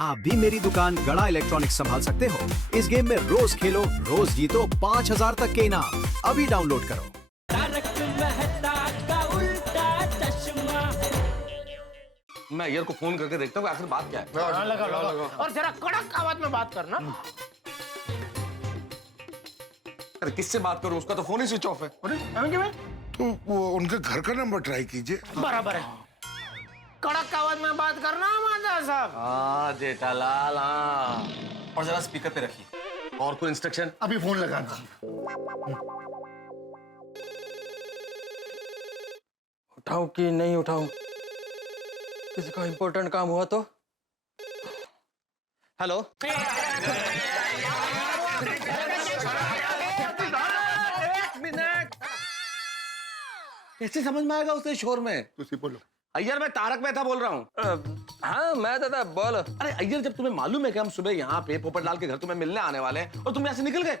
आप भी मेरी दुकान गड़ा इलेक्ट्रॉनिक्स संभाल सकते हो। इस गेम में रोज खेलो, रोज जीतो 5000 तक के इनाम। अभी डाउनलोड करो। तारक मेहता का उल्टा चश्मा। मैं अय्यर को फोन करके देखता हूँ आखिर बात क्या है। लगा और जरा कड़क आवाज में बात करना। अरे किससे बात करूँ, उसका तो फोन ही स्विच ऑफ है। अरे भाई तो वो उनके घर का नंबर ट्राई कीजिए। बराबर है, कड़क आवाज में बात करना माता साहब। हाँ जेठालाल, हाँ। और जरा स्पीकर पे रखिए। और कोई इंस्ट्रक्शन? अभी फोन लगा दीजिए। उठाऊं कि नहीं उठाऊं? किसी का इंपॉर्टेंट काम हुआ तो? हेलो, कैसे समझ में आएगा उसे शोर में? तुसी बोलो। अय्यर, मैं तारक मेहता बोल रहा हूँ। हाँ मैं दादा बोल। अरे अय्यर, जब तुम्हें मालूम है कि हम सुबह यहाँ पे पोपटलाल के घर तुम्हें मिलने आने वाले हैं और तुम यहाँ से निकल गए।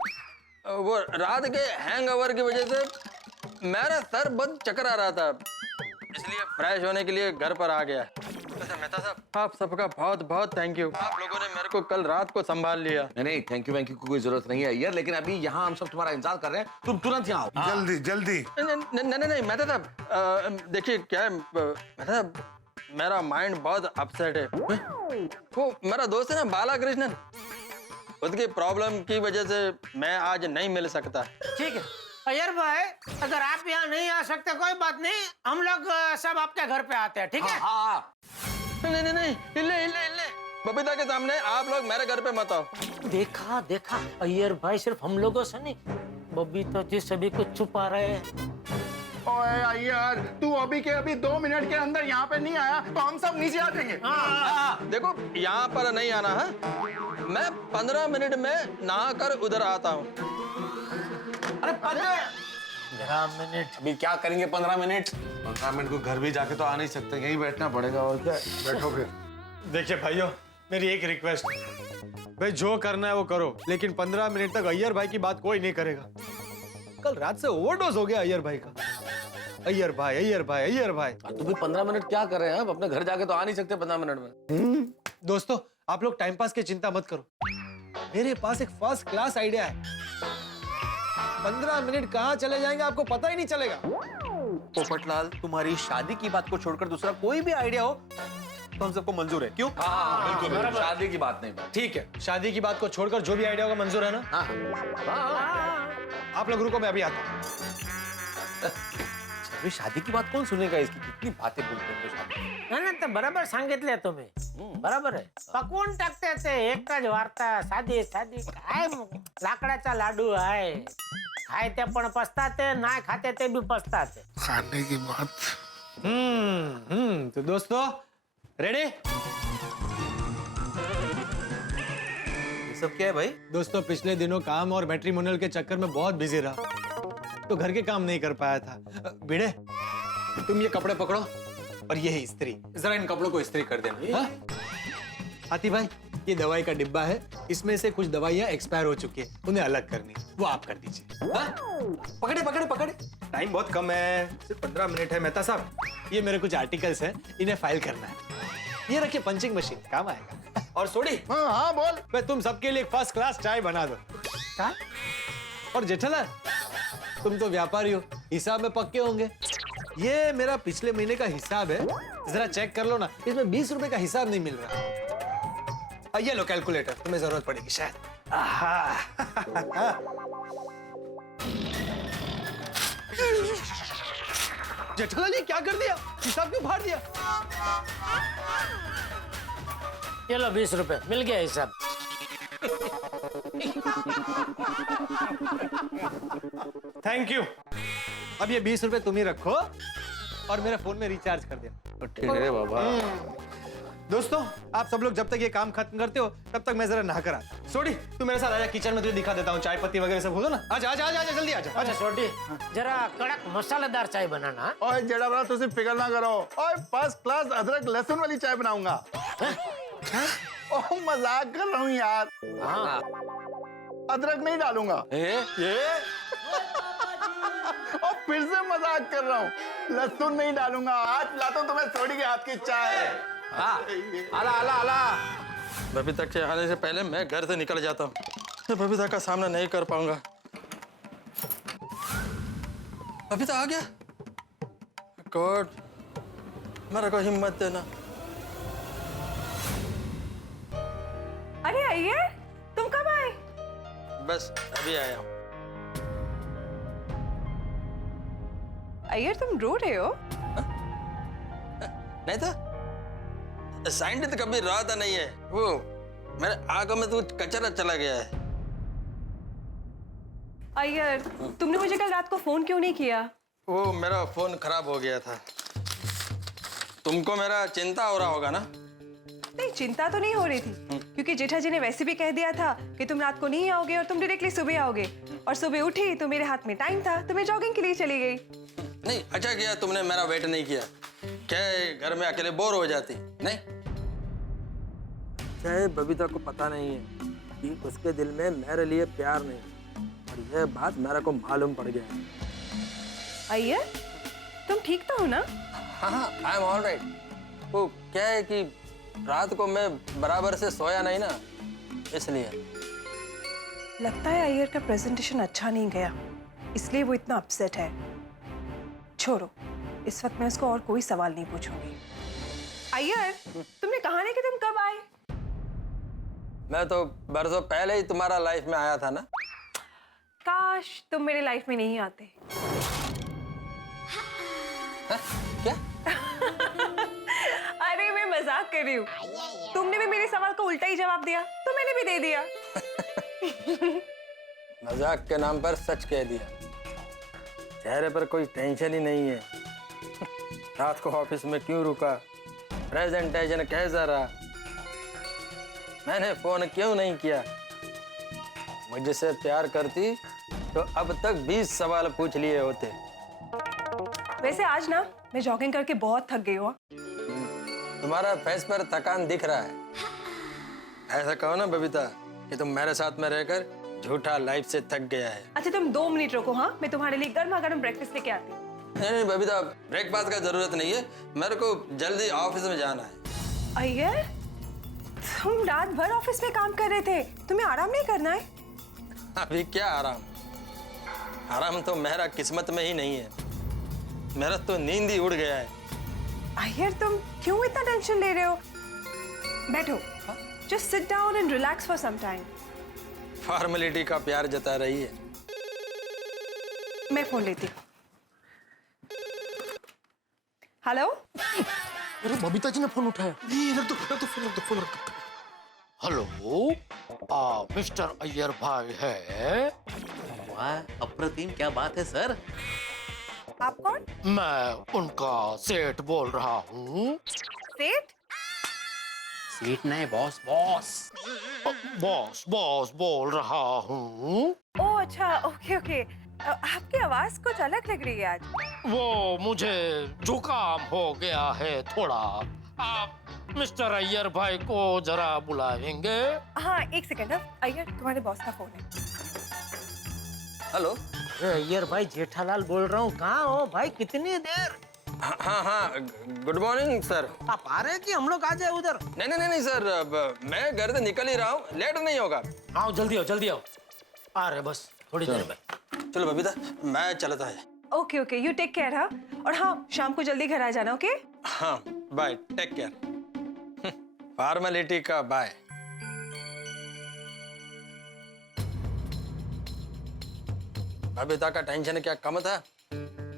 वो रात के हैंगओवर की वजह से मेरा सर बहुत चक्कर आ रहा था, इसलिए फ्रेश होने के लिए घर पर आ गया। वैसे मेहता साहब, आप सबका बहुत बहुत थैंक यू। आप लोगों ने मेरे को कल रात को संभाल लिया। नहीं, थैंक यू की कोई जरूरत नहीं है अय्यर, लेकिन अभी यहाँ हम सब तुम्हारा इंतजार कर रहे हैं। तुम तुरंत यहाँ आओ। जल्दी जल्दी। नहीं मेहता साहब, देखिए क्या है मेहता साहब, मेरा माइंड बहुत अपसेट है। वो मेरा दोस्त है ना बालाकृष्णन, उसकी प्रॉब्लम की वजह से मैं आज नहीं मिल सकता। ठीक है अय्यर भाई, अगर आप यहाँ नहीं आ सकते कोई बात नहीं, हम लोग सब आपके घर पे आते हैं, ठीक है? हाँ। नहीं, इल्ले बबीता के सामने आप लोग मेरे घर पे मत आओ। देखा देखा अय्यर भाई, सिर्फ हम लोगों से नहीं, बबीता जी सभी कुछ छुपा रहे हैं। ओए अय्यर, तू अभी के अभी 2 मिनट के अंदर यहाँ पे नहीं आया तो हम सब नीचे आ जाएंगे। देखो यहाँ पर नहीं आना है, मैं 15 मिनट में नहा कर उधर आता हूँ। अरे 15 मिनट अभी क्या करेंगे? 15 मिनट? 15 मिनट को घर भी जाके तो आ नहीं सकते, यहीं बैठना पड़ेगा। और क्या, बैठो फिर। देखिए भाइयों, मेरी एक रिक्वेस्ट, भाई जो करना है वो करो, लेकिन 15 मिनट तक अय्यर भाई की बात कोई नहीं करेगा। कल रात से ओवरडोज हो गया अय्यर भाई का। अय्यर भाई। तो भी 15 मिनट क्या कर रहे हैं? आप अपने घर जाके तो आ नहीं सकते 15 मिनट में। दोस्तों, आप लोग टाइम पास की चिंता मत करो, मेरे पास एक फर्स्ट क्लास आइडिया है। 15 मिनट कहाँ चले जाएंगे आपको पता ही नहीं चलेगा। पोपटलाल, तुम्हारी शादी की बात को छोड़कर दूसरा कोई भी आइडिया हो तो हम सबको मंजूर है। क्यों? हाँ, बिल्कुल। शादी की बात नहीं। ठीक है, शादी की बात को छोड़कर जो भी आइडिया होगा मंजूर है ना? आप लोग रुको, मैं अभी आता हूँ। अभी शादी की बात कौन सुनेगा? इसकी कितनी बातें बोलते हैं तो शादी। ना तर बरोबर सांगितले तुम्ही, बरोबर आहे। पकवून टाकते ते एकच वार्ता, साधी काय लाकडाचा लाडू आहे, खायते पण पछताते, नाही खाते ते भी पछताते। खाने की बात। तो दोस्तों रेडी? ये सब क्या है भाई? दोस्तों, पिछले दिनों काम और मैट्रिमोनियल के चक्कर में बहुत बिजी रहा, तो घर के काम नहीं कर पाया था। भिड़े, तुम ये कपड़े पकड़ो और ये है इस्त्री। जरा इन कपड़ों को इस्त्री कर देना। हाँ? हाथी भाई, ये दवाई का डिब्बा है, इसमें से कुछ दवाइयाँ एक्सपायर हो चुकी है, उन्हें अलग करनी, वो आप कर दीजिए। हाँ? पकड़े। टाइम बहुत कम है, सिर्फ 15 मिनट है। मेहता साहब, ये मेरे कुछ आर्टिकल्स हैं, इन्हें फाइल करना है। ये रखिए पंचिंग मशीन, काम आएगा। और सोडी, हाँ बोल। मैं तुम सबके लिए फर्स्ट क्लास चाय बना दो। और जेठालाल, तुम तो व्यापारी हो, हिसाब में पक्के होंगे। ये मेरा पिछले महीने का हिसाब है, जरा चेक कर लो ना, इसमें 20 रुपए का हिसाब नहीं मिल रहा। ये लो कैलकुलेटर, तुम्हें जरूरत पड़ेगी शायद। जेठालाल, ये क्या कर दिया? हिसाब क्यों फाड़ दिया? ये लो 20 रुपए, मिल गया हिसाब। Thank you. अब ये 20 रुपए तुम ही रखो और मेरे फोन में रिचार्ज कर देना। ठीक है बाबा। दोस्तों, आप सब लोग जब तक ये काम खत्म करते हो तब तक मैं जरा नहा कर आता हूं। सोडी, तू मेरे साथ आजा, किचन में तुझे दिखा देता हूँ, चाय पत्ती वगैरह सब हो ना। आजा जल्दी आजा। अच्छा छोटी, जरा कड़क मसालेदार चाय बनाना। ओए जेड़ा बड़ा, तुझे फिक्र ना करो। ओए फर्स्ट क्लास अदरक लहसुन वाली चाय बनाऊंगा। ओह मजाक कर रहा हूँ यार। हाँ। अदरक नहीं डालूंगा। ये और फिर से मजाक कर रहा हूँ, लहसुन नहीं डालूंगा। आज लाता हूँ तुम्हें सोडी के हाथ की चाय। आला बबीता के आने से पहले मैं घर से निकल जाता हूँ। मैं बबीता का सामना नहीं कर पाऊंगा। बबीता आ गया। गॉड, मेरे को हिम्मत देना। अरे अय्यर, तुम कब आए? बस अभी आया हूँ। अय्यर, तुम रो रहे हो? नहीं था, साइंटिस्ट कभी रोता नहीं है। वो मेरे आंखों में तो कचरा चला गया है। अय्यर, तुमने मुझे कल रात को फोन क्यों नहीं किया? वो मेरा फोन खराब हो गया था। तुमको मेरा चिंता हो रहा होगा ना? नहीं, चिंता तो नहीं हो रही थी, क्योंकि जेठा जी ने वैसे भी कह दिया था कि तुम रात को नहीं आओगे और तुम डायरेक्टली सुबह आओगे। और सुबह उठी तो मेरे हाथ में टाइम था तो मैं जॉगिंग के लिए चली गई। नहीं, अच्छा किया तुमने मेरा वेट नहीं किया। क्या घर में अकेले बोर हो जाती? नहीं, चाहे बबीता को पता नहीं है कि उसके दिल में मेरे लिए प्यार नहीं, और यह बात मेरे को मालूम पड़ गया। अय्यर, तुम ठीक तो हो ना? हाँ, आई एम ऑल राइट। वो क्या है कि रात को मैं बराबर से सोया नहीं ना, इसलिए। लगता है अय्यर का प्रेजेंटेशन अच्छा नहीं गया, इसलिए वो इतना अपसेट है। छोड़ो, इस वक्त मैं उसको और कोई सवाल नहीं पूछूंगी। अय्यर, तुमने कहा नहीं कि तुम कब आए? मैं तो बरसों पहले ही तुम्हारा लाइफ में आया था ना। काश तुम मेरे लाइफ में नहीं आते। हा? क्या? अरे मैं मजाक कर रही हूँ। तुमने भी मेरे सवाल का उल्टा ही जवाब दिया तो मैंने भी दे दिया। मजाक के नाम पर सच कह दिया। चेहरे पर कोई टेंशन ही नहीं है। रात को ऑफिस में क्यों रुका? प्रेजेंटेशन कैसा रहा? मैंने फोन क्यों नहीं किया? मुझसे प्यार करती तो अब तक 20 सवाल पूछ लिए होते। वैसे आज ना मैं जॉगिंग करके बहुत थक गई हूँ। तुम्हारा फेस पर थकान दिख रहा है। ऐसा कहो ना बबीता कि तुम मेरे साथ में रहकर झूठा लाइफ से थक गया है। अच्छा तुम 2 मिनट रुको, हाँ मैं तुम्हारे लिए गर्मा गर्म ब्रेकफास्ट लेके आती हूँ। नहीं बबीता, ब्रेकफास्ट का जरूरत नहीं है, मेरे को जल्दी ऑफिस में जाना है। अय्यर, तुम रात भर ऑफिस में काम कर रहे थे, तुम्हें आराम नहीं करना है? अभी क्या आराम? आराम तो मेरा किस्मत में ही नहीं है। मेरा तो नींद ही उड़ गया है। अय्यर, तुम क्यों इतना टेंशन ले रहे हो? बैठो, just sit down and relax for some time. Formality का प्यार जता रही है। मैं फोन लेती हूँ। हेलो? अरे बबीता जी ने फोन उठाया। रख दो फोन रख दो। हेलो, मिस्टर अय्यर भाई है? वाह, अप्रतिम, क्या बात है सर। आप कौन? मैं उनका सेठ बोल रहा हूँ। सेठ? सीट नहीं बॉस, बॉस। बॉस बोल रहा हूँ। ओह अच्छा, ओके ओके। आपकी आवाज कुछ अलग लग रही है आज। वो मुझे जुकाम हो गया है थोड़ा। आप मिस्टर अय्यर भाई को जरा बुलाएंगे? हाँ एक सेकंड, अय्यर तुम्हारे बॉस का फोन है। हेलो। अरे अय्यर भाई, जेठालाल बोल रहा हूँ। कहाँ हो भाई, कितनी देर? हाँ, गुड मॉर्निंग सर। आप आ रहे हैं कि हम लोग आ जाए उधर? नहीं सर, मैं घर से निकल ही रहा हूँ, लेट नहीं होगा। आओ जल्दी आओ। आ रहे बस थोड़ी देर में। चलो बबीता, मैं चलता है। Okay okay, you take care. हाँ, और हाँ शाम को जल्दी घर आ जाना। ओके? हाँ, बाय, टेक केयर। फॉर्मेलिटी का बाय। बबीता का टेंशन क्या कम था?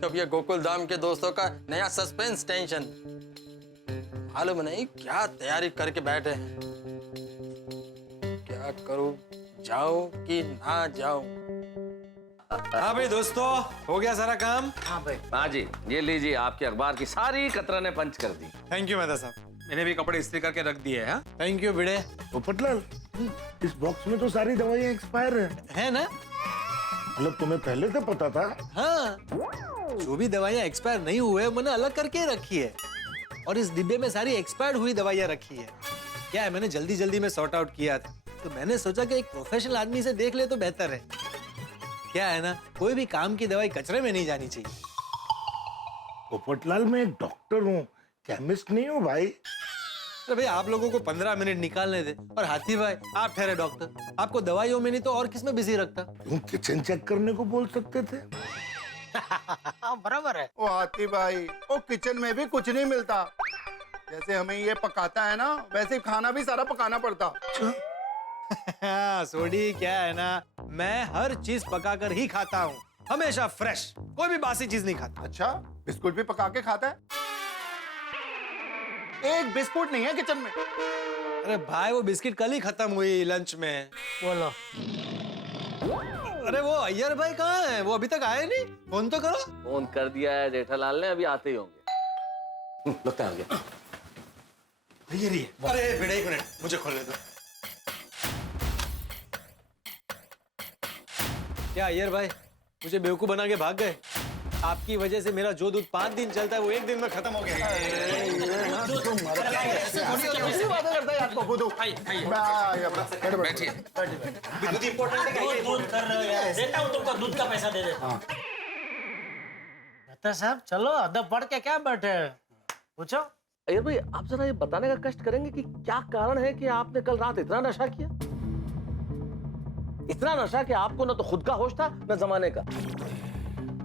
अब ये गोकुल धाम के दोस्तों का नया सस्पेंस टेंशन। मालूम नहीं क्या तैयारी करके बैठे हैं। क्या करूं, जाऊं कि ना जाऊं? हाँ भाई दोस्तों, हो गया सारा काम? हाँ भाई। हाँ जी, ये लीजिए, आपके अखबार की सारी कतरने पंच कर दी। थैंक यू मेहता साहब। मैंने भी कपड़े इस्त्री करके रख दिए हैं। थैंक यू भिड़े। पोपटलाल, इस बॉक्स में तो सारी दवाइयाँ एक्सपायर है ना? मतलब तुम्हें पहले से पता था? हाँ, जो भी दवाइयाँ एक्सपायर नहीं हुए मैंने अलग करके रखी है, और इस डिब्बे में सारी एक्सपायर्ड हुई दवाइयाँ रखी है। क्या है, मैंने जल्दी में सॉर्ट आउट किया था, तो मैंने सोचा कि एक प्रोफेशनल आदमी से देख ले तो बेहतर है। क्या है ना, कोई भी काम की दवाई कचरे में नहीं जानी चाहिए। पोपटलाल, मैं एक डॉक्टर हूँ, केमिस्ट नहीं हूँ भाई। अरे भाई आप लोगों को 15 मिनट निकालने दे। और हाथी भाई आप ठहरे डॉक्टर, आपको दवाइयों में नहीं तो और किस में बिजी रखता? तुम किचन चेक करने को बोल सकते थे। बराबर है। ओ हाथी भाई, ओ किचन में भी कुछ नहीं मिलता। जैसे हमें ये पकाता है ना, वैसे खाना भी सारा पकाना पड़ता। हाँ, सोडी क्या है ना, मैं हर चीज पकाकर ही खाता हूँ, हमेशा फ्रेश, कोई भी बासी चीज नहीं खाता। अच्छा, बिस्कुट भी पका के खाता है? एक बिस्कुट नहीं है किचन में। अरे भाई वो बिस्किट कल ही खत्म हुई लंच में। बोलो। अरे वो अय्यर भाई कहाँ है? वो अभी तक आए नहीं, फोन तो करो। फोन कर दिया है जेठालाल ने, अभी आते ही होंगे। लगता है आ गया। अय्यर ही है। अरे बेटा एक मिनट, मुझे खोलने दो। क्या अय्यर भाई मुझे बेवकूफ बना के भाग गए? आपकी वजह से मेरा जो दूध 5 दिन चलता है वो 1 दिन में खत्म हो गया। बैठिए। दूध कर रहे हो यार, देता हूँ तुमको, दूध का पैसा दे देता हूँ। साहब चलो, अदब पढ़ के क्या बैठे, पूछो। अय्यर भाई आप जरा ये बताने का कष्ट करेंगे कि क्या कारण है कि आपने कल रात इतना नशा किया? इतना नशा कि आपको ना तो खुद का होश था ना जमाने का।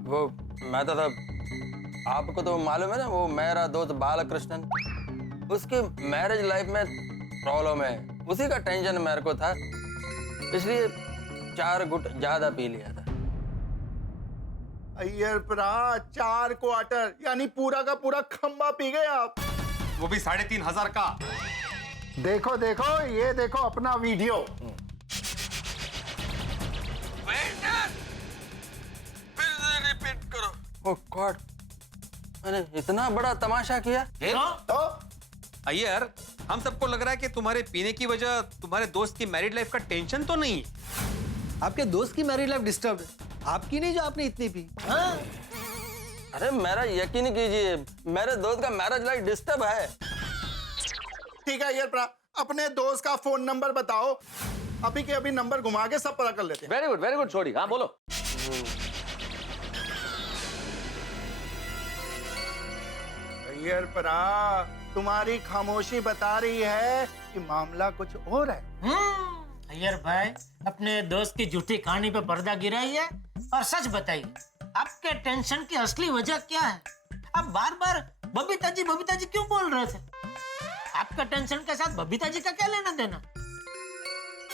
वो मैं तो आपको तो मालूम है ना, वो मेरा दोस्त बालकृष्णन, उसकी मैरिज लाइफ में प्रॉब्लम है, उसी का टेंशन मेरे को था, इसलिए 4 घुट ज्यादा पी लिया था। अय्यर प्रा 4 क्वार्टर यानी पूरा का पूरा खंबा पी गए आप। वो भी 3,500 का। देखो देखो, ये देखो अपना वीडियो। रिपीट करो। ओह गॉड, मैंने इतना बड़ा तमाशा किया। तो अय्यर, हम सबको लग रहा है कि तुम्हारे पीने की वजह तुम्हारे दोस्त की मैरिड लाइफ का टेंशन तो नहीं है। आपके दोस्त की मैरिड लाइफ डिस्टर्ब है, आपकी नहीं जो आपने इतनी पी। हाँ? अरे मेरा यकीन कीजिए, मेरे दोस्त का मैरिज लाइफ डिस्टर्ब है। ठीक है अय्यर प्रा, अपने दोस्त का फोन नंबर बताओ, अभी के अभी नंबर घुमा के सब पता कर लेते हैं। वेरी गुड छोड़ी। हाँ बोलो। अय्यर प्रा, तुम्हारी खामोशी बता रही है कि मामला कुछ और है। अय्यर भाई अपने दोस्त की झूठी कहानी पे पर्दा गिराइए और सच बताइए, आपके टेंशन की असली वजह क्या है? आप बार बार बबीता जी क्यों बोल रहे थे? आपका टेंशन के साथ बबीता जी का क्या लेना देना?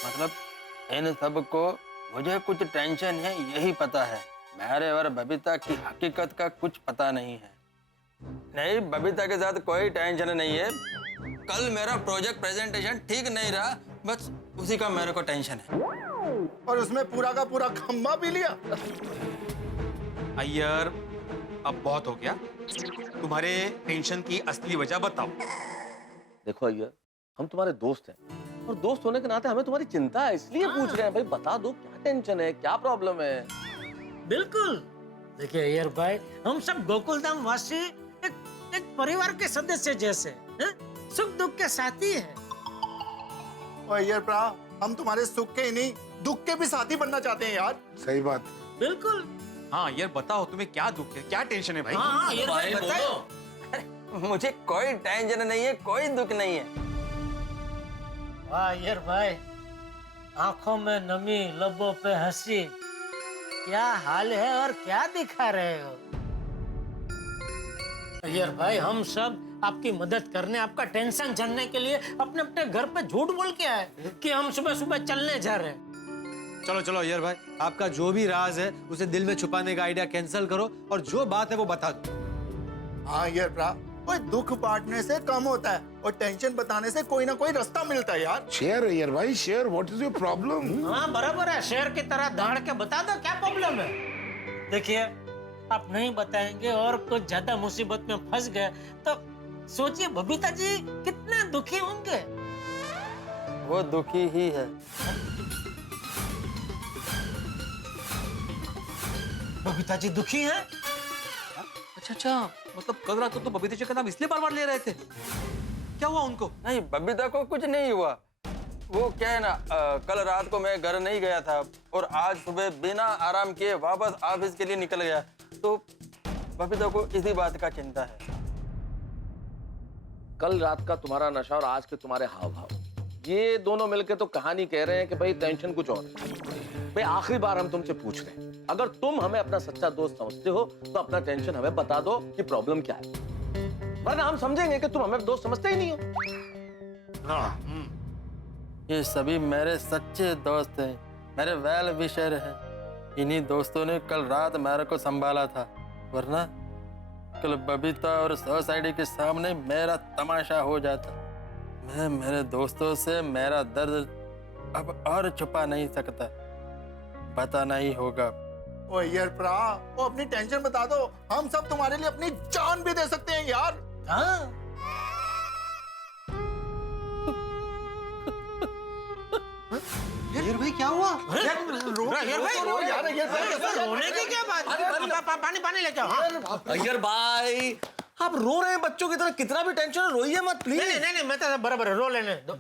मतलब इन सब को मुझे कुछ टेंशन है, यही पता है। मेरे और बबीता की हकीकत का कुछ पता नहीं है। नहीं, बबीता के साथ कोई टेंशन नहीं है। कल मेरा प्रोजेक्ट प्रेजेंटेशन ठीक नहीं रहा, बस उसी का मेरे को टेंशन है। और उसमें पूरा का पूरा खंबा पी लिया। अय्यर, अब बहुत हो गया, तुम्हारे टेंशन की असली वजह बताओ। देखो अय्यर, हम तुम्हारे दोस्त हैं और दोस्त होने के नाते हमें तुम्हारी चिंता है, इसलिए पूछ रहे हैं। भाई बता दो, क्या टेंशन है, क्या प्रॉब्लम है? बिल्कुल। देखिए अय्यर भाई, हम सब गोकुलधाम वासी एक परिवार के सदस्य जैसे हैं? सुख दुख के साथी हैं। अय्यर प्रा, हम तुम्हारे सुख के ही नहीं दुख के भी साथी बनना चाहते हैं यार। सही बात। बिल्कुल। हाँ अय्यर बताओ, तुम्हें क्या दुख है, क्या टेंशन है भाई? हाँ अय्यर भाई बताओ। मुझे कोई टेंशन नहीं है, कोई दुख नहीं है। वाह अय्यर भाई, आंखों में नमी, लबों पे हंसी, क्या हाल है और क्या दिखा रहे हो? अय्यर भाई, हम सब आपकी मदद करने, आपका टेंशन जानने के लिए अपने अपने घर पे झूठ बोल के आए कि हम सुबह सुबह चलने जा रहे हैं। चलो अय्यर भाई, आपका जो भी राज है उसे दिल में छुपाने का आइडिया कैंसिल करो और जो बात है वो बता दो। हाँ अय्यर प्रा, कोई दुख बांटने से कम होता है और टेंशन बताने से कोई ना कोई रास्ता मिलता है यार। शेयर अय्यर भाई, share. What is your problem? हाँ बराबर है, शेर की तरह दाड़ के बता दो क्या प्रॉब्लम है। देखिए, आप नहीं बताएंगे और कुछ ज्यादा मुसीबत में फंस गए तो सोचिए बबीता जी कितने दुखी होंगे। वो दुखी ही है। बबीता जी दुखी हैं? अच्छा, मतलब कल रात को तो बबीता जी का नाम इसलिए बार बार ले रहे थे, क्या हुआ उनको? नहीं, बबीता को कुछ नहीं हुआ। वो क्या है ना, कल रात को मैं घर नहीं गया था और आज सुबह बिना आराम किए वापस ऑफिस के लिए निकल गया, तो बबीता को इसी बात का चिंता है। कल रात का तुम्हारा नशा और आज के तुम्हारे हाव भाव, ये दोनों मिलके तो कहानी कह रहे हैं कि भाई टेंशन कुछ और है। भाई आखिरी बार हम तुमसे पूछ रहे हैं, अगर तुम हमें अपना सच्चा दोस्त समझते हो तो अपना टेंशन हमें बता दो कि प्रॉब्लम क्या है, वरना हम समझेंगे कि तुम हमें दोस्त समझते ही नहीं हो। ये सभी मेरे सच्चे दोस्त हैं, मेरे वेल विशर हैं। इन्हीं दोस्तों ने कल रात मेरे को संभाला था, वरना कल बबीता और सोसाइटी के सामने मेरा तमाशा हो जाता। मैं मेरे दोस्तों से मेरा दर्द अब और छुपा नहीं सकता, बताना ही होगा। ओ यार प्रा, वो अपनी टेंशन बता दो, हम सब तुम्हारे लिए अपनी जान भी दे सकते हैं यार। हाँ अय्यर भाई क्या हुआ? रोने की क्या बात? पानी पानी लेके आओ। हाँ? अय्यर भाई, आप रो रहे हैं बच्चों की तरह, कितना भी टेंशन है, रोइए मत प्लीज। नहीं मैं तो बराबर है, रो लेने दो।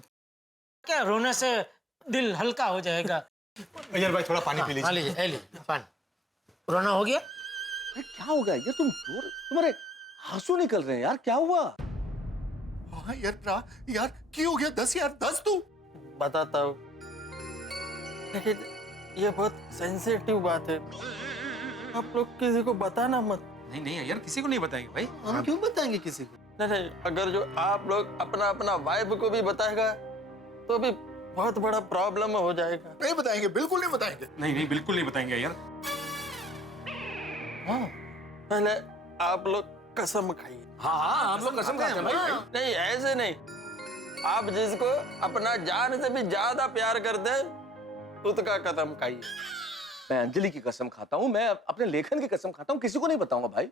क्या रोने से दिल हल्का हो जाएगा। अय्यर भाई थोड़ा पानी पी लीजिए। हाँ लीजिए पानी। रोना हो गया? अरे क्या हो गया ये, तुम्हारे आंसू निकल रहे हैं यार, क्या हुआ? हाँ यार प्रा, यार क्यों हो गया? 10 यार 10 तू। बताता हूँ, लेकिन ये बहुत सेंसिटिव बात है, आप लोग किसी को बताना मत। नहीं नहीं यार, किसी को नहीं बताएंगे भाई। हम क्यों बताएंगे किसी को? नहीं, अगर जो आप लोग अपना वाइफ को भी बताएगा तो भी बहुत बड़ा प्रॉब्लम हो जाएगा। नहीं बताएंगे, बिल्कुल नहीं बताएंगे। नहीं बिल्कुल नहीं बताएंगे यार। हाँ, पहले आप लोग कसम खाइए। हाँ हम लोग कसम खाते हैं भाई। नहीं ऐसे नहीं, आप जिसको अपना जान से भी ज्यादा प्यार करते हैं उसका कसम खाइए। मैं अंजलि की कसम खाता हूँ, मैं अपने लेखन की कसम खाता हूँ, किसी को नहीं बताऊंगा भाई।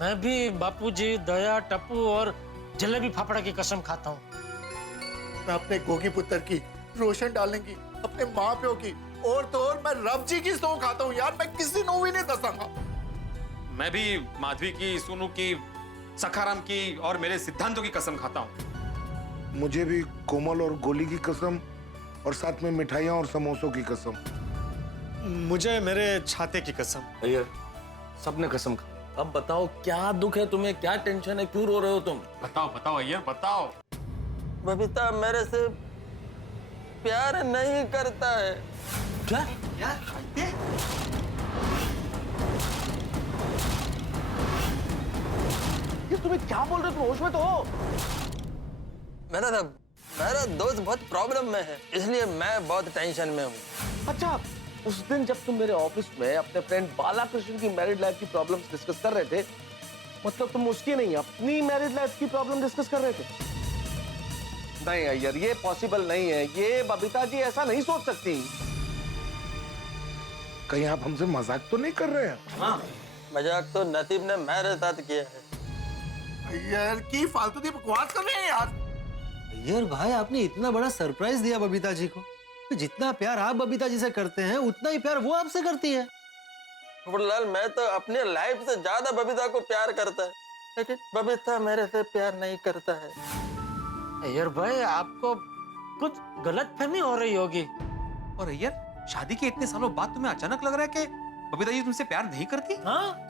मैं भी बापूजी, दया, टप्पू और जलेबी फाफड़ा की कसम खाता हूँ। मैं अपने गोगी पुत्र की, रोशन डार्लिंग की, अपने माँ प्यो की, और तो और मैं रब जी की सौ खाता हूँ यार, मैं किसी को भी नहीं दसाऊंगा। मैं भी माधवी की, सोनू की, सखाराम की और मेरे सिद्धांतों की कसम खाता हूँ। मुझे भी कोमल और गोली की कसम, और साथ में मिठाइयाँ और समोसों की कसम। मुझे मेरे छाते की कसम। अय्यर, सबने कसम खा। अब बताओ क्या दुख है तुम्हें, क्या टेंशन है, क्यों रो रहे हो तुम? बताओ अय्यर बताओ। बबीता मेरे से प्यार नहीं करता है। क्या? ये तुम्हें क्या बोल रहे हो, तुम होश में तो हो? मेरा दोस्त बहुत प्रॉब्लम में है, इसलिए मैं बहुत टेंशन में हूँ। अच्छा, उस दिन जब तुम मेरे ऑफिस में अपने फ्रेंड बालाकृष्ण की मैरिड लाइफ की प्रॉब्लम्स डिस्कस कर रहे थे, मतलब तुम उसकी नहीं अपनी मैरिड लाइफ की प्रॉब्लम डिस्कस कर रहे थे? नहीं अय्यर, ये पॉसिबल नहीं है, ये बबीता जी ऐसा नहीं सोच सकती। कहीं आप हमसे मजाक तो नहीं कर रहे हैं? हाँ, मजाक तो नसीब ने मेरे साथ किया है। यार की फालतू की बकवास कर रहे हैं यार। अय्यर भाई, आपने इतना बड़ा सरप्राइज दिया बबीता जी को। तो जितना प्यार आप बबीता जी से करते हैं, उतना ही प्यार वो आपसे करती है। लाल, मैं तो अपने लाइफ से ज्यादा बबीता को प्यार करता है, लेकिन बबीता मेरे से प्यार नहीं करता है। अय्यर भाई, आपको कुछ गलतफहमी हो रही होगी। और अय्यर, शादी के इतने सालों बाद तुम्हें अचानक लग रहा है कि बबीता जी तुमसे प्यार नहीं करती? हाँ,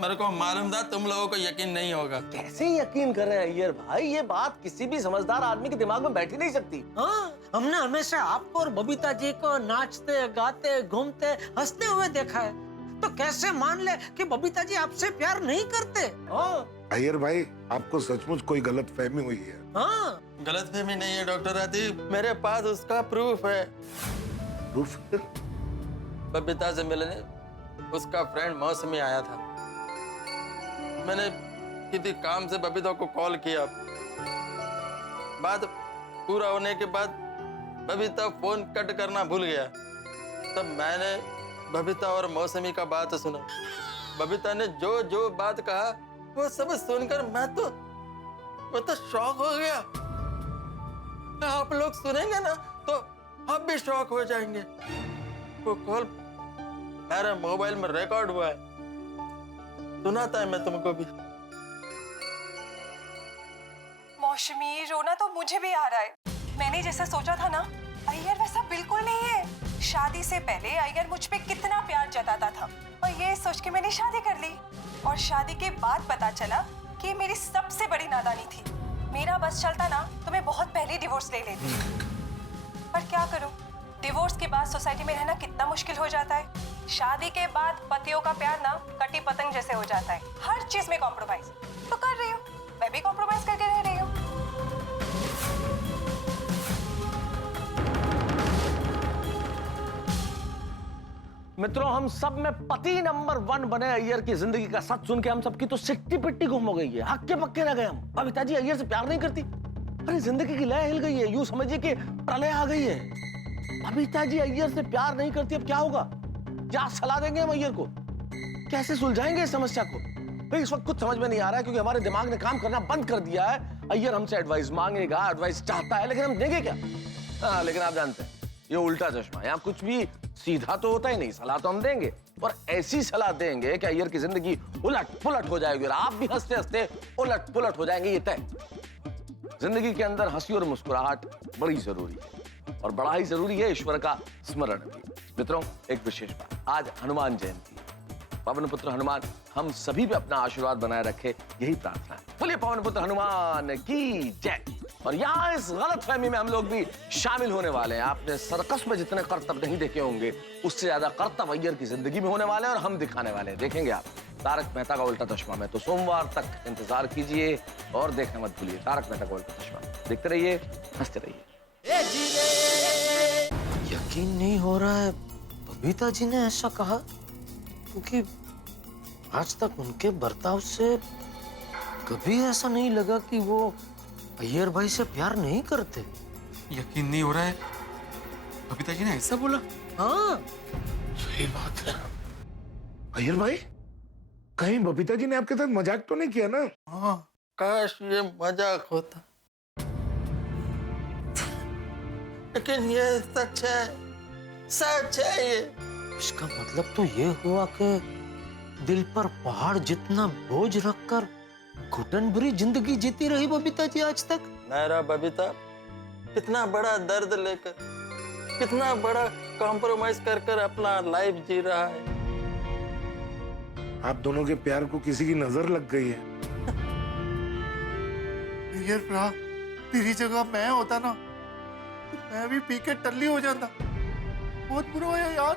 मेरे को मालूम था तुम लोगों को यकीन नहीं होगा। कैसे यकीन कर रहे हैं अय्यर भाई, ये बात किसी भी समझदार आदमी के दिमाग में बैठ ही नहीं सकती। हाँ, हमने हमेशा आपको और बबीता जी को नाचते, गाते, घूमते, हंसते हुए देखा है, तो कैसे मान ले कि बबीता जी आपसे प्यार नहीं करते? हाँ, अय्यर भाई, आपको सचमुच कोई गलत फहमी हुई है। हाँ, गलतफहमी नहीं है डॉक्टर आतिफ, मेरे पास उसका प्रूफ है। प्रूफ? बबीता से मिलने उसका फ्रेंड मौसमी आया था। मैंने किसी काम से बबीता को कॉल किया, बात पूरा होने के बाद बबीता फोन कट करना भूल गया। तब मैंने बबीता और मौसमी का बात सुना। बबीता ने जो जो बात कहा वो सब सुनकर मैं तो शॉक हो गया। आप लोग सुनेंगे ना तो आप भी शॉक हो जाएंगे। वो कॉल मेरे मोबाइल में रिकॉर्ड हुआ है, सुनाता है मैं तुमको भी। मौसमी, रोना तो मुझे भी आ रहा है। मैंने जैसा सोचा था ना, अय्यर वैसा बिल्कुल नहीं है। शादी से पहले अय्यर मुझ पे कितना प्यार जताता था, और ये सोच के मैंने शादी कर ली। और शादी के बाद पता चला कि मेरी सबसे बड़ी नादानी थी। मेरा बस चलता ना तो मैं बहुत पहले डिवोर्स ले लेती। पर क्या करूं, डिवोर्स के बाद सोसाइटी में रहना कितना मुश्किल हो जाता है। शादी के बाद पतियों का प्यार ना कटी पतंग जैसे हो जाता है, हर चीज में कॉम्प्रोमाइज। तो कर रही हूँ, मैं भी कॉम्प्रोमाइज करके रह रही हूँ। मित्रों, हम सब में पति नंबर 1 बने अय्यर की जिंदगी का सच सुन के हम सबकी तो सिट्टी पिट्टी गुम हो गई है। हक्के पक्के रह गए हम। बबीता जी अय्यर से प्यार नहीं करती। अरे जिंदगी की लय हिल गई है, यूं समझिए कि प्रलय आ गई है। बबीता जी अय्यर से प्यार नहीं करती, अब क्या होगा? क्या सलाह देंगे हम अय्यर को? कैसे सुलझाएंगे इस समस्या को? भाई इस वक्त कुछ समझ में नहीं आ रहा है, क्योंकि हमारे दिमाग ने काम करना बंद कर दिया है। अय्यर हमसे एडवाइस मांगेगा, एडवाइस चाहता है, लेकिन हम देंगे क्या? हाँ, लेकिन आप जानते हैं ये उल्टा चश्मा, यहाँ कुछ भी सीधा तो होता ही नहीं। सलाह तो हम देंगे, और ऐसी सलाह देंगे कि अय्यर की जिंदगी उलट पुलट हो जाएगी, और आप भी हंसते हंसते उलट पुलट हो जाएंगे, ये तय। जिंदगी के अंदर हंसी और मुस्कुराहट बड़ी जरूरी है, और बड़ा ही जरूरी है ईश्वर का स्मरण भी। मित्रों, एक विशेष बात, आज हनुमान जयंती है। पवन पुत्र हनुमान हम सभी पे अपना आशीर्वाद बनाए रखे, यही प्रार्थना है। बोलिए पवन पुत्र हनुमान की जय। और यहाँ इस गलतफहमी में हम लोग भी शामिल होने वाले हैं। आपने सर्कस में जितने करतब नहीं देखे होंगे, उससे ज्यादा करतब अय्यर की जिंदगी में होने वाले हैं, और हम दिखाने वाले हैं। देखेंगे आप तारक मेहता का उल्टा चश्मा में। तो सोमवार तक इंतजार कीजिए और देखना मत भूलिए तारक मेहता का उल्टा चश्मा। देखते रहिए, हंसते रहिए। यकीन नहीं हो रहा है बबीता जी ने ऐसा कहा, क्योंकि आज तक उनके बर्ताव से कभी ऐसा नहीं लगा कि वो अय्यर भाई से प्यार नहीं करते। यकीन नहीं हो रहा है, बबीता जी ने ऐसा बोला? हाँ, सही बात है। अय्यर भाई, कहीं बबीता जी ने आपके साथ मजाक तो नहीं किया ना? हाँ, काश ये मजाक होता, लेकिन ये सच है, सच है ये। इसका मतलब तो ये हुआ कि दिल पर पहाड़ जितना बोझ रखकर घुटन भरी जिंदगी जीती रही बबीता जी आज तक। नायरा बबीता कितना बड़ा दर्द लेकर, कितना बड़ा कॉम्प्रोमाइज कर कर अपना लाइफ जी रहा है। आप दोनों के प्यार को किसी की नजर लग गई है। अय्यर भरा, तेरी जगह मैं होता ना, तो मैं भी पी के टल्ली हो जाता। बहुत बुरा हुआ यार,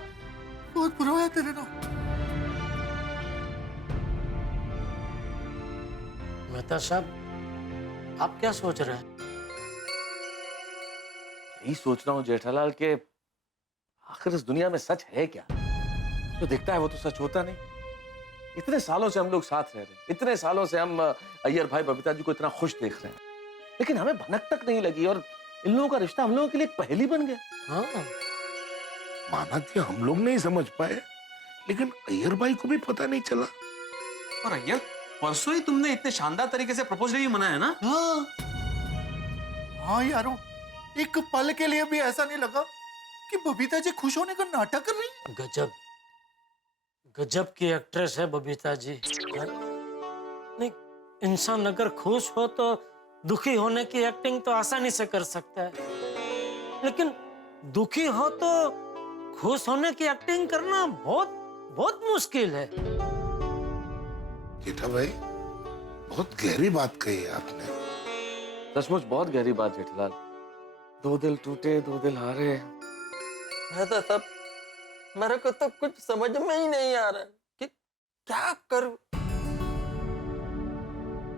बहुत बुरा हुआ तेरे ना। मेहता साहब, आप क्या सोच रहे हैं? यही सोच रहा हूँ जेठालाल के आखिर इस दुनिया में सच है क्या? जो दिखता है वो तो सच होता नहीं। इतने सालों से हम लोग साथ रह रहे हैं, इतने सालों से हम अय्यर भाई बबीता जी को इतना खुश देख रहे हैं, लेकिन हमें भनक तक नहीं लगी, और इन लोगों का रिश्ता हम लोगों के लिए एक पहेली बन गया। हाँ, माना कि हम लोग नहीं समझ पाए, लेकिन अय्यर भाई को भी पता नहीं चला। और अय्यर, परसों ही तुमने इतने शानदार तरीके से प्रपोजल भी मनाया ना? हाँ, हाँ यारो, एक पल के लिए भी ऐसा नहीं लगा कि बबीता जी खुश होने का नाटक कर रही। गजब गजब की एक्ट्रेस है बबीता जी। नहीं, इंसान अगर खुश हो तो दुखी होने की एक्टिंग तो आसानी से कर सकता है, लेकिन दुखी हो तो खुश होने की एक्टिंग करना बहुत बहुत मुश्किल है। जेठा भाई, बहुत गहरी बात कही है आपने। सचमुच बहुत गहरी बात जेठालाल। दो दिल टूटे, दो दिल हारे। मैं तो सब, मेरे को तो कुछ समझ में ही नहीं आ रहा कि क्या करूं।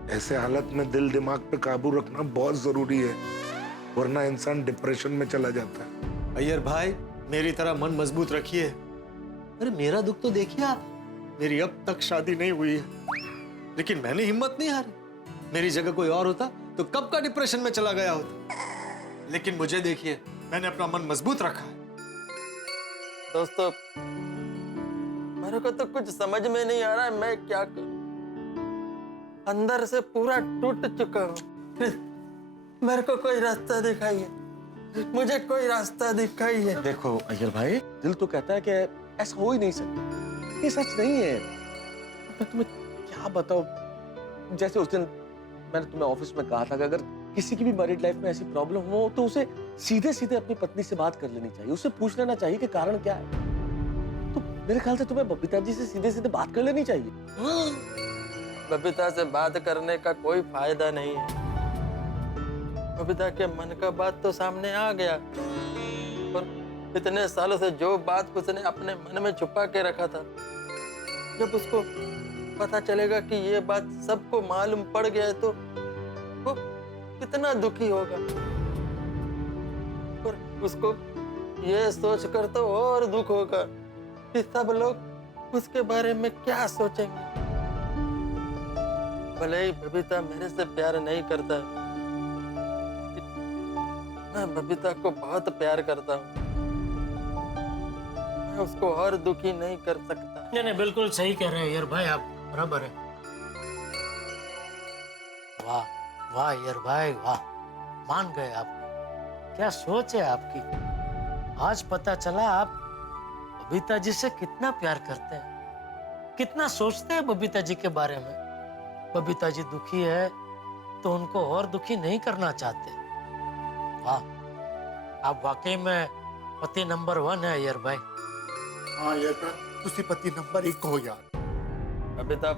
ऐसे हालत में दिल दिमाग पे काबू रखना बहुत जरूरी है, वरना इंसान डिप्रेशन में चला जाता है। अय्यर भाई, मेरी तरह मन मजबूत रखिए। अरे मेरा दुख तो देखिए आप, मेरी अब तक शादी नहीं हुई है, लेकिन मैंने हिम्मत नहीं हारी। मेरी जगह कोई और होता तो कब का डिप्रेशन में चला गया होता, लेकिन मुझे देखिए, मैंने अपना मन मजबूत रखा है। दोस्तों, मेरे को तो कुछ समझ में नहीं आ रहा है मैं क्या करूं। अंदर से पूरा टूट चुका हूं। मेरे को कोई रास्ता दिखाइए, मुझे कोई रास्ता दिखाइए। देखो अय्यर भाई, दिल तो कहता है कि ऐसा हो ही नहीं सकता, ये सच नहीं है। मैं तुम्हें क्या बताऊं, जैसे उस दिन मैंने तुम्हें ऑफिस में कहा था कि अगर किसी की भी मैरिड लाइफ में ऐसी प्रॉब्लम हो तो उसे सीधे सीधे अपनी पत्नी से बात कर लेनी चाहिए, उससे पूछ लेना चाहिए कि कारण क्या है। तो मेरे ख्याल से तुम्हें बबीता जी से सीधे सीधे बात कर लेनी चाहिए। बबीता से बात करने का कोई फायदा नहीं है। बबीता के मन का बात तो सामने आ गया, और इतने सालों से जो बात उसने अपने मन में छुपा के रखा था, जब उसको पता चलेगा कि ये बात सबको मालूम पड़ गया है तो वो कितना दुखी होगा। और उसको ये सोचकर तो और दुख होगा कि सब लोग उसके बारे में क्या सोचेंगे। भले ही बबीता मेरे से प्यार नहीं करता, मैं बबीता को बहुत प्यार करता हूँ। मैं उसको और दुखी नहीं कर सकता। नहीं बिल्कुल सही कह रहे हैं यार भाई, आप बराबर है। वाह वाह यार भाई वाह, मान गए आप। क्या सोच है आपकी। आज पता चला आप बबीता जी से कितना प्यार करते हैं, कितना सोचते हैं बबीता जी के बारे में। बबीता जी दुखी है तो उनको और दुखी नहीं करना चाहते। वाह, आप वाकई में पति नंबर 1 है यार भाई। हाँ यार, तुसी पति नंबर 1 हो यार। बबीता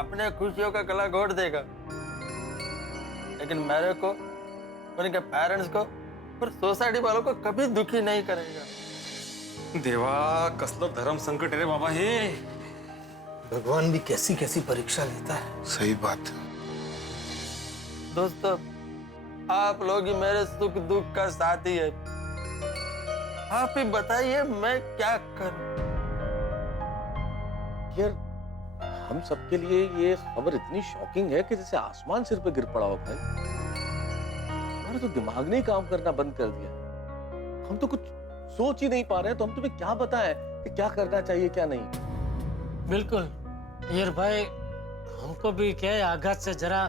अपने खुशियों का गला घोट देगा, लेकिन मेरे को, उनके पेरेंट्स को और सोसाइटी वालों को कभी दुखी नहीं करेगा। देवा, कसलो धर्म संकट रे बाबा हे। भगवान भी कैसी कैसी परीक्षा लेता है। सही बात। दोस्तों, आप लोग ही मेरे सुख दुख का साथी है। आप ही बताइए मैं क्या करूं। यार, हम सबके लिए ये खबर इतनी शॉकिंग है कि जैसे आसमान सिर पे गिर पड़ा हो भाई। हमारा तो दिमाग ने काम करना बंद कर दिया। हम तो कुछ सोच ही नहीं पा रहे हैं, तो हम तुम्हें क्या बताएं कि क्या करना चाहिए क्या नहीं। बिल्कुल यार भाई, हमको भी क्या है, आघात से जरा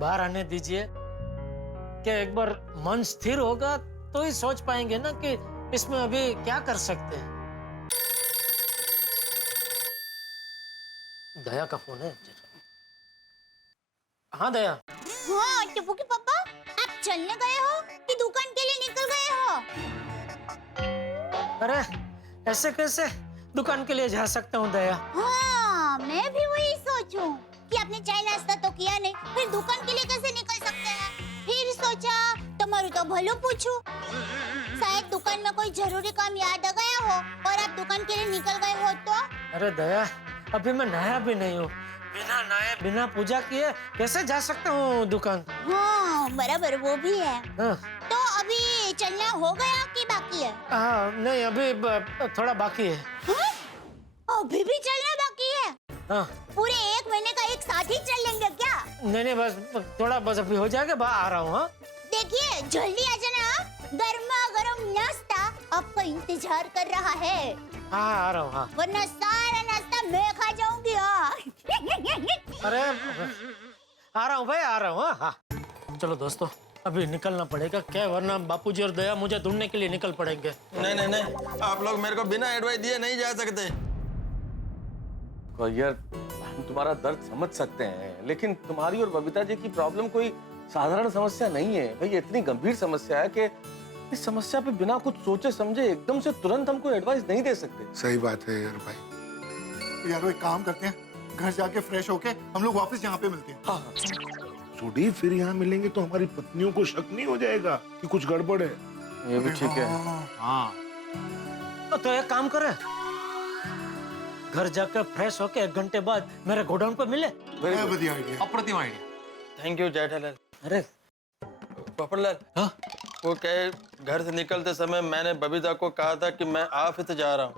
बाहर आने दीजिए। क्या एक बार मन स्थिर होगा तो ही सोच पाएंगे ना कि इसमें अभी क्या कर सकते हैं। दया का फोन है। हाँ दया। हाँ टप्पू के पापा, आप चलने गए हो कि दुकान के लिए निकल गए हो? अरे ऐसे कैसे दुकान के लिए जा सकता हूँ दया। हाँ, मैं भी वही सोचूं कि आपने चाय नाश्ता तो किया नहीं, फिर दुकान के लिए कैसे निकल सकते हैं। फिर सोचा तुम्हारू तो भलो पूछूं, शायद दुकान में कोई जरूरी काम याद आ गया हो और आप दुकान के लिए निकल गए हो तो। अरे दया, अभी मैं नहाया भी नहीं हूँ। बिना नहाए बिना पूजा किए कैसे जा सकता हूँ दुकान। हाँ बराबर, वो भी है। हाँ। तो अभी चलना हो गया कि बाकी है? हाँ नहीं, अभी थोड़ा बाकी है। हाँ? अभी भी चलना बाकी है? हाँ। पूरे 1 महीने का एक साथ ही चल लेंगे क्या? नहीं बस थोड़ा, बस अभी हो जाएगा, आ रहा हूँ। हाँ देखिए जल्दी आ जाना, गर्मा गर्म नाश्ता आपका इंतजार कर रहा है। हाँ आ रहा हूँ। हाँ। वरना सारा नाश्ता मैं खा जाऊंगी। अरे आ रहा हूँ भाई, आ रहा हूँ। हाँ चलो दोस्तों, अभी निकलना पड़ेगा क्या, वरना बापूजी और दया मुझे ढूंढने के लिए निकल पड़ेंगे। नहीं, आप लोग मेरे को बिना एडवाइस दिए नहीं जा सकते। यार, हम तुम्हारा दर्द समझ सकते हैं, लेकिन तुम्हारी और बबीता जी की प्रॉब्लम कोई साधारण समस्या नहीं है भाई। ये इतनी गंभीर समस्या है कि इस समस्या पे बिना कुछ सोचे समझे एकदम से तुरंत हम कोई एडवाइस नहीं दे सकते। सही बात है यार भाई। यार वो एक काम करते हैं, घर जाके फ्रेश होके हम लोग वापस यहाँ पे मिलते हैं। हाँ। सुडी, फिर यहाँ मिलेंगे तो हमारी पत्नियों को शक नहीं हो जाएगा कि कुछ गड़बड़ है। ये भी ठीक है। हाँ तो एक काम करे, घर जाकर फ्रेश होके 1 घंटे बाद मेरे गोडाउन पे मिले। बढ़िया आइडिया। अप्रतिम आइडिया। Thank you Jethalal. अरे पोपटलाल, हाँ? वो क्या, घर से निकलते समय मैंने बबीता को कहा था कि मैं ऑफिस जा रहा हूँ,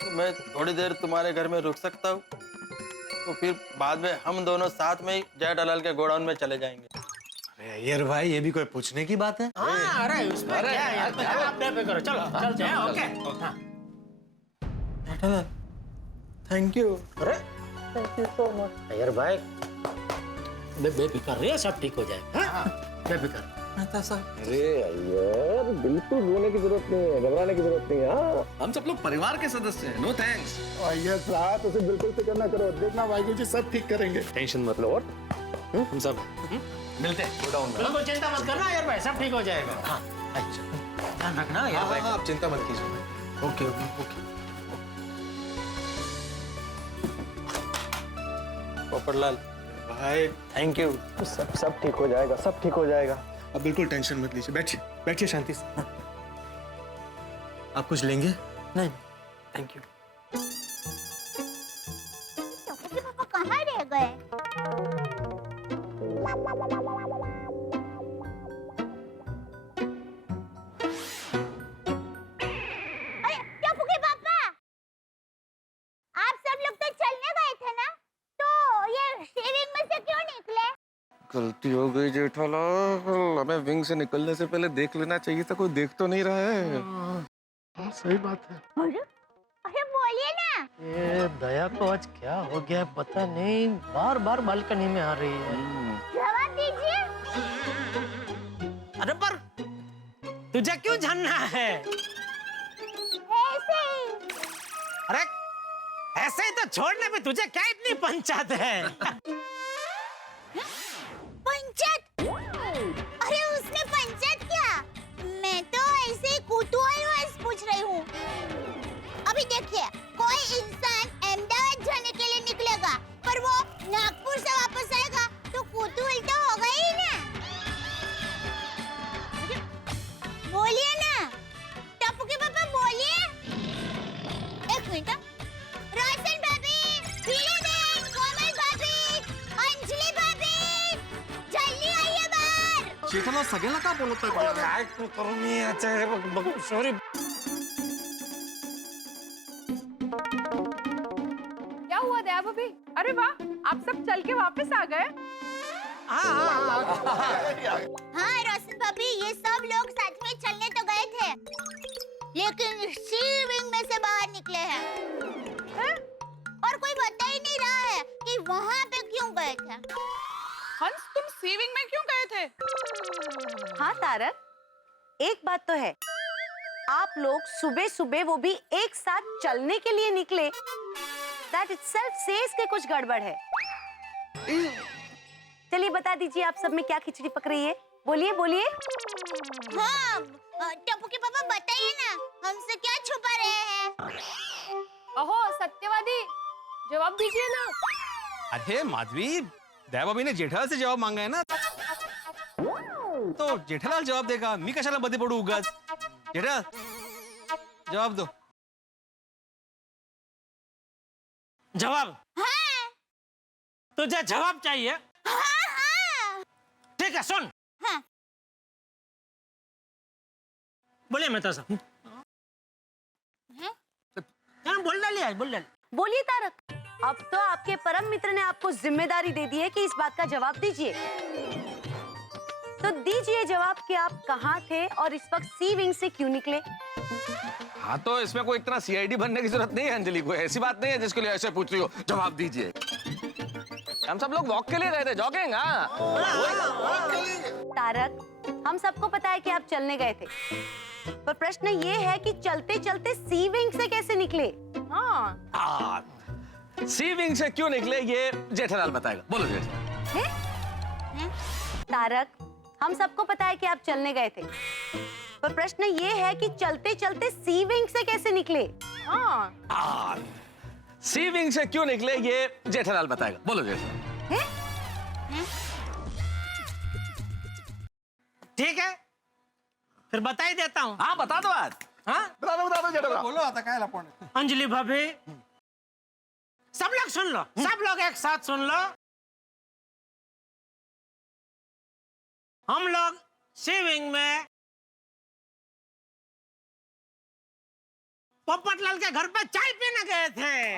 तो मैं थोड़ी देर तुम्हारे घर में रुक सकता हूँ, तो फिर बाद में हम दोनों साथ में ही जेठालाल के गोडाउन में चले जाएंगे। अरे यार भाई, ये भी कोई पूछने की बात है। हाँ, अरे उसमें क्या है यार, आप बेफिक्र करो, चलो चलते हैं। ओके हाँ। Jethalal, thank you. अरे थैंक यू सो मच यार भाई, बेफिक्र रहिए, सब ठीक हो जाएगा। हाँ बेफिक्र। अरे यार, बिल्कुल रोने की जरूरत नहीं है, घबराने की जरूरत नहीं है। हाँ, हम सब लोग परिवार के सदस्य हैं। No thanks. यस रात उसे बिल्कुल फिक्र ना करो, देखना वाहिगुरु जी सब ठीक करेंगे। टेंशन मत लो। और हम सब मिलते हैं गोडाउन में। बिल्कुल चिंता मत करना यार भाई, सब ठीक हो जाएगा। हाँ अच्छा, ध्यान रखना यार भाई। हाँ, आप चिंता मत कीजिए। Okay okay okay. पोपटलाल भाई थैंक यू। सब ठीक हो जाएगा, सब ठीक हो जाएगा। अब बिल्कुल टेंशन मत लीजिए, बैठिए बैठिए शांति से। आप कुछ लेंगे? नहीं, थैंक यू। पापा कहाँ रह गए? अरे टप्पू के पापा, आप सब लोग तो चलने गए थे ना, तो ये शेविंग में से क्यों निकले? गलती हो गई जेठालाल, हमें विंग से निकलने से पहले देख लेना चाहिए था, कोई देख तो नहीं रहा है। हाँ सही बात है। अरे बोलिए ना। ये दया को आज क्या हो गया पता नहीं, बार बार बालकनी में आ रही है। जवाब दीजिए। अरे पर तुझे क्यों जानना है? ऐसे ही। अरे ऐसे ही तो छोड़ने में तुझे क्या इतनी पंचायत है? पंचायत? अरे उसने पंचायत क्या? मैं तो ऐसे ही कुतूहलवश पूछ रही हूँ। अभी देखिए, कोई इंसान अहमदाबाद जाने के लिए निकलेगा, पर वो नागपुर से वापस आएगा, तो कुतूहल तो होगा ही ना। बोलिए ना, टप्पू के पापा बोलिए। एक मिनट, रोशन भाभी, पीली कोमल भाभी, अंजलि भाभी, जल्दी आइए बाहर। जेठालाल सगळ्यांना का बोलत आहे? काय करू मी याच्या सॉरी। क्या हुआ दया भाभी? अरे वाह, आप सब चल के वापस आ गए। हाँ रोशन भाभी, ये सब लोग साथ में चलने तो गए थे, लेकिन सी विंग में से बाहर निकले हैं। और कोई बता ही नहीं रहा है कि वहाँ पे क्यों गए थे। हंस, तुम सी विंग में क्यों गए थे? हाँ तारक, एक बात तो है, आप लोग सुबह सुबह वो भी एक साथ चलने के लिए निकले, That itself says कि कुछ गड़बड़ है। चलिए बता दीजिए, आप सब में क्या खिचड़ी पक रही है? बोलिए बोलिए। हाँ, टप्पू के पापा बताइए ना, हमसे क्या छुपा रहे हैं? अहो सत्यवादी, जवाब दीजिए ना। अरे माधवी, दया भाभी ने जेठालाल से जवाब मांगा है ना, तो जेठालाल जवाब देगा, मी कशाला मध्ये पडू उगाच। जेठालाल जवाब दो। जवाब? हाँ। तुझे जवाब चाहिए? हाँ हाँ। ठीक है, सुन। हाँ। बोलिए मेहता साहब। बोल डालिए, बोल डालिए। बोलिए तारक, अब तो आपके परम मित्र ने आपको जिम्मेदारी दे दी है कि इस बात का जवाब दीजिए। तो दीजिए जवाब कि आप कहाँ थे और इस वक्त सी विंग से क्यों निकले? हाँ तो इसमें कोई इतना सीआईडी बनने की जरूरत नहीं है अंजलि, कोई ऐसी बात नहीं है जिसके लिए ऐसे पूछ रही हो। जवाब दीजिए। हम सब लोग वॉक के लिए गए थे, जॉगिंग। हाँ तारक, हम सबको पता है कि आप चलने गए थे, पर प्रश्न ये है कि चलते चलते सी विंग से कैसे निकले? हाँ, सी विंग से क्यों निकले ये जेठालाल बताएगा। बोलो जेठालाल। तारक, हम सबको पता है कि आप चलने गए थे, पर प्रश्न ये है कि चलते चलते सी विंग से कैसे निकले? सी विंग से क्यों निकले ये जेठालाल बताएगा। बोलो जेठालाल। ठीक है, फिर बता ही देता हूँ। हाँ बता दो आज। हाँ बता दो जेठालाल। बोलो आता काय आपण। अंजलि भाभी, सब लोग सुन लो, सब लोग एक साथ सुन लो। हम लोग सी विंग में पोपटलाल के घर पे चाय पीने गए थे।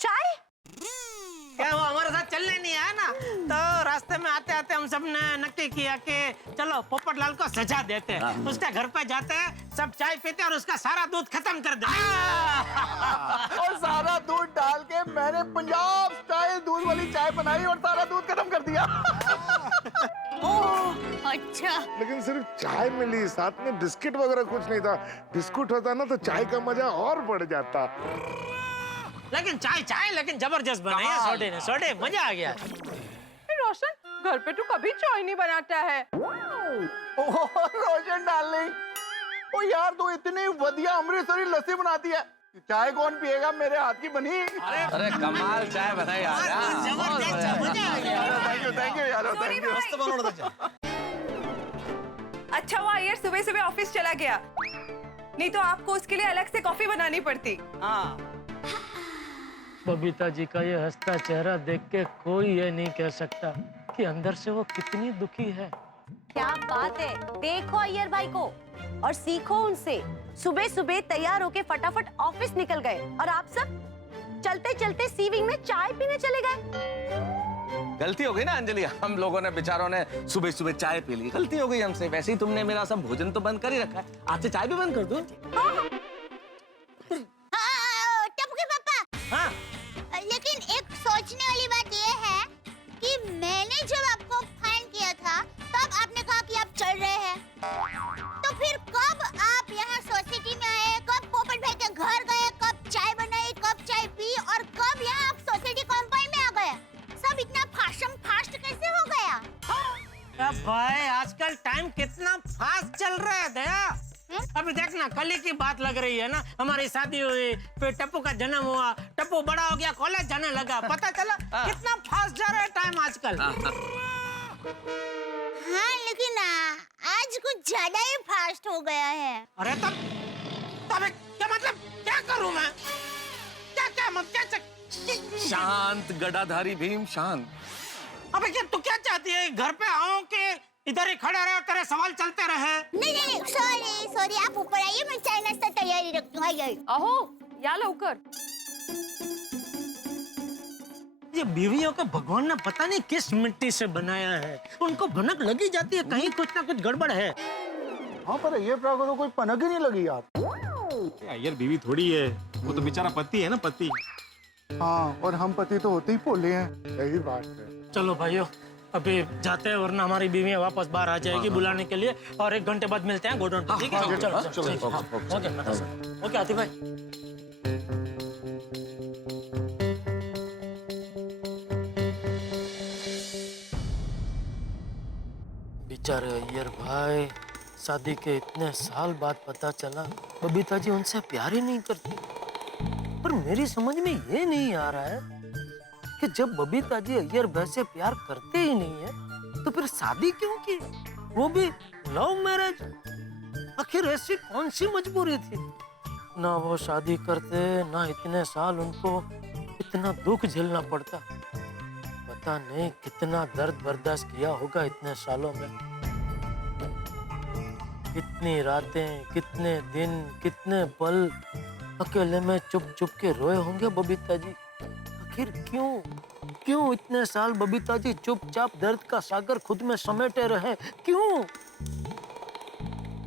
चाय? क्या वो हमारे साथ चलने नहीं आया ना, तो रास्ते में आते आते हम सब ने नक्की किया कि चलो पोपटलाल को सजा देते हैं। उसके घर पे जाते हैं, सब चाय पीते और उसका सारा दूध खत्म कर देते। और सारा दूध डाल के मैंने पंजाब स्टाइल दूध वाली चाय बनाई और सारा दूध खत्म कर दिया। ओह अच्छा। लेकिन सिर्फ चाय मिली, साथ में बिस्किट वगैरह कुछ नहीं था। बिस्कुट होता ना तो चाय का मजा और बढ़ जाता। लेकिन चाय चाय लेकिन जबरदस्त बनाई है सोडे ने, सोडे मजा आ गया। रोशन, घर पे तू कभी चाय नहीं बनाता है। रोशन डार्लिंग, ओ यार तू इतनी वधिया अमृतसरी लस्सी बनाती है, चाय कौन पिएगा मेरे हाथ की बनी? अरे कमाल चाय बनाई यार। थैंक यू यार, थैंक यू। अच्छा हुआ अय्यर सुबह सुबह ऑफिस चला गया, नहीं तो आपको उसके लिए अलग से कॉफी बनानी पड़ती। बबीता जी का ये हंसता चेहरा देख के कोई ये नहीं कह सकता कि अंदर से वो कितनी दुखी है। क्या बात है, देखो अय्यर भाई को और सीखो उनसे। सुबह सुबह तैयार होके फटाफट ऑफिस निकल गए और आप सब चलते चलते सी विंग में चाय पीने चले गए। गलती हो गई ना अंजलि, हम लोगों ने बेचारों ने सुबह सुबह चाय पी ली, गलती हो गई हमसे। वैसे ही तुमने मेरा सब भोजन तो बंद कर ही रखा है, आज से चाय भी बंद कर दो। टप्पू के पापा। हाँ। लेकिन एक सोचने वाली बात यह है कि मैंने जब आपको फाइन किया था तब आपने कहा कि आप चल रहे हैं, तो फिर कब आप यहाँ सोसाइटी में आए, कब पोपट भाई के घर गए, कब चाय बनाई, कब चाय पी और कब यहाँ आप सोसाइटी कंपाउंड में आ गए? सब इतना फास्ट कैसे हो गया? अब भाई आजकल टाइम कितना फास्ट चल रहा है दया। अभी देखना कल ही की बात लग रही है ना, हमारी शादी हुई, फिर टप्पू का जन्म हुआ, टप्पू बड़ा हो गया, कॉलेज जाने लगा, पता चला कितना फास्ट जा रहा है टाइम आजकल। हाँ लेकिन आज कुछ ज्यादा ही फास्ट हो गया है। अरे तब क्या मतलब, क्या करूं मैं? क्या शांत गदाधारी भीम शांत। अबे क्या तू क्या चाहती है, घर पे आओ कि इधर ही खड़े रहे, तेरे सवाल चलते रहे? नहीं सॉरी आप ऊपर आइए, मैं चाय नाश्ता तैयारी रखती हूँ। अहो या लवकर। ये बीवियों को भगवान ने पता नहीं किस मिट्टी से बनाया है, उनको भनक लगी जाती है कहीं कुछ ना कुछ गड़बड़ है। हाँ पर ये प्रागो तो कोई पनक ही नहीं लगी यार। अय्यर बीवी थोड़ी है, वो तो बेचारा पति है ना, पति। हाँ और हम पति तो होते ही भोले हैं। यही बात है। चलो भाइयों अभी जाते हैं, वरना हमारी बीवियां वापस बाहर आ जाएगी बुलाने के लिए, और 1 घंटे बाद मिलते हैं गोडाउन पे, ठीक है? चलो ओके आतिफ भाई। बेचारे अय्यर भाई, शादी के इतने साल बाद पता चला बबीता जी उनसे प्यार ही नहीं करती। पर मेरी समझ में ये नहीं आ रहा है कि जब बबीता जी अय्यर भाई से प्यार करते ही नहीं है तो फिर शादी क्यों की, वो भी लव मैरिज। आखिर ऐसी कौन सी मजबूरी थी? ना वो शादी करते, ना इतने साल उनको इतना दुख झेलना पड़ता। पता नहीं कितना दर्द बर्दाश्त किया होगा इतने सालों में। कितनी रातें, कितने दिन, कितने पल अकेले में चुप चुप के रोए होंगे बबीता जी। आखिर क्यों इतने साल बबीता जी चुपचाप दर्द का सागर खुद में समेटे रहे, क्यों?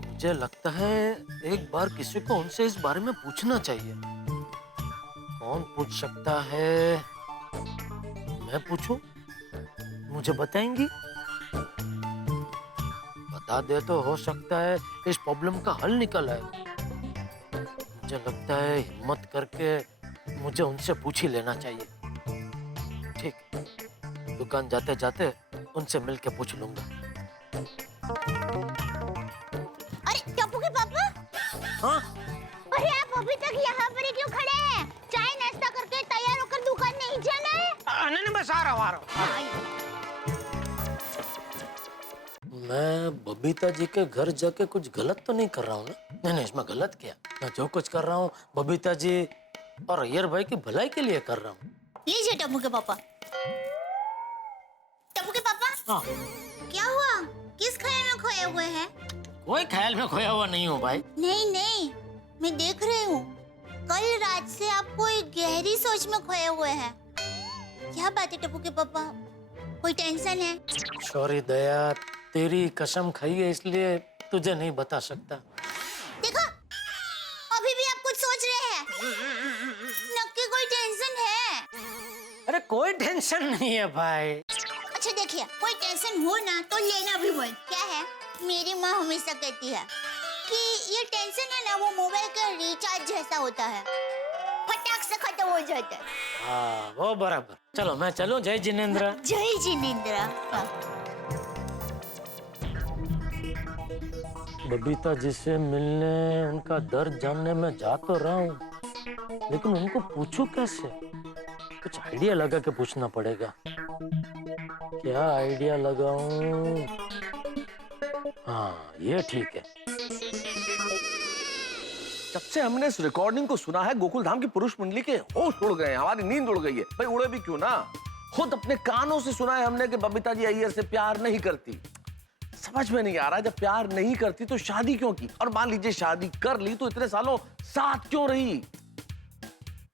मुझे लगता है एक बार किसी को उनसे इस बारे में पूछना चाहिए। कौन पूछ सकता है? मैं पूछूं? मुझे बताएंगी? बता दे तो हो सकता है इस प्रॉब्लम का हल निकल आए। मुझे लगता है हिम्मत करके मुझे उनसे पूछ ही लेना चाहिए। ठीक, दुकान जाते जाते उनसे मिलके पूछ लूंगा। अरे टप्पू के पापा। हाँ? अरे आप अभी तक यहाँ पर ही क्यों खड़े हैं? चाय नाश्ता करके तैयार होकर दुकान नहीं जाना है? नहीं बस आ रहा हूँ। मैं बबीता जी के घर जाके कुछ गलत तो नहीं कर रहा हूँ ना? नहीं, इसमें गलत क्या? मैं जो कुछ कर रहा हूँ बबीता जी और अय्यर भाई की भलाई के लिए कर रहा हूँ। लीजिए टप्पू के पापा। टप्पू के पापा। हाँ। क्या हुआ? किस ख्याल में खोए हुए हैं? कोई ख्याल में खोया हुआ नहीं हूँ भाई। नहीं, मैं देख रही हूँ कल रात से आप कोई गहरी सोच में खोए हुए हैं। क्या बात है टप्पू के पापा? कोई टेंशन है? सॉरी दया, तेरी कसम खाई है इसलिए तुझे नहीं बता सकता। देखो, अभी भी आप कुछ सोच रहे हैं। नक्की कोई टेंशन है? अरे कोई टेंशन नहीं है भाई। अच्छा देखिए, कोई टेंशन हो ना तो लेना भी मत। क्या है, मेरी माँ हमेशा कहती है कि ये टेंशन है ना वो मोबाइल का रिचार्ज जैसा होता है, फटाक से खत्म हो जाता है। हाँ वो बराबर। चलो मैं चलूं। जय जिनेंद्र। जय जिनेंद्र। बबीता जी से मिलने, उनका दर्द जानने में जा तो रहा हूँ, लेकिन उनको पूछूं कैसे? कुछ आइडिया लगा के पूछना पड़ेगा। क्या आइडिया लगाऊं? हाँ, ये ठीक है। जब से हमने इस रिकॉर्डिंग को सुना है, गोकुल धाम की पुरुष मंडली के होश उड़ गए हैं, हमारी नींद उड़ गई है। भाई उड़े भी क्यों ना, खुद अपने कानों से सुना है हमने कि बबीता जी अय्यर से प्यार नहीं करती। समझ में नहीं आ रहा, जब प्यार नहीं करती तो शादी क्यों की, और मान लीजिए शादी कर ली तो इतने सालों साथ क्यों रही।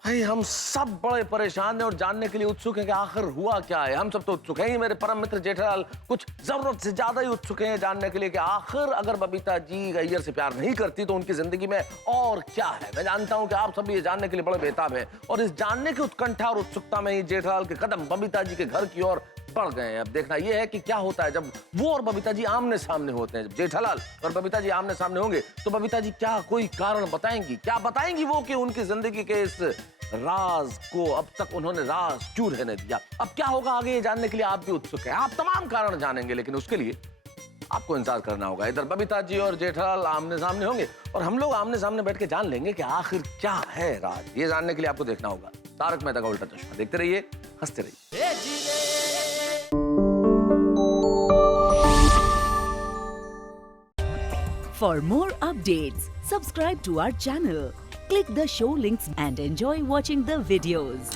भाई हम सब बड़े परेशान हैं और जानने के लिए उत्सुक हैं कि आखिर हुआ क्या है। हम सब तो उत्सुक हैं ही, मेरे परम मित्र जेठालाल कुछ जरूरत से ज्यादा ही उत्सुक हैं जानने के लिए कि आखिर अगर बबीता जी अय्यर से प्यार नहीं करती तो उनकी जिंदगी में और क्या है। मैं जानता हूं कि आप सभी ये जानने के लिए बड़े बेताब हैं, और इस जानने की उत्कंठा और उत्सुकता में ही जेठालाल के कदम बबीता जी के घर की ओर बढ़ गए हैं। अब देखना यह है कि क्या होता है जब वो और बबीता जी आमने सामने होते हैं। जब जेठालाल और बबीता जी आमने सामने होंगे तो बबीता जी क्या कोई कारण बताएंगी, क्या बताएंगी वो कि उनकी जिंदगी के इस राज को अब तक उन्होंने राज क्यों रहने दिया। अब क्या होगा आगे ये जानने के लिए आप भी उत्सुक हैं, आप तमाम कारण जानेंगे, लेकिन उसके लिए आपको इंतजार करना होगा। इधर बबीता जी और जेठालाल आमने सामने होंगे और हम लोग आमने सामने बैठ के जान लेंगे कि आखिर क्या है राज। ये जानने के लिए आपको देखना होगा तारक मेहता का उल्टा चश्मा। देखते रहिए, हंसते रहिए। For more updates, subscribe to our channel, click the show links and enjoy watching the videos.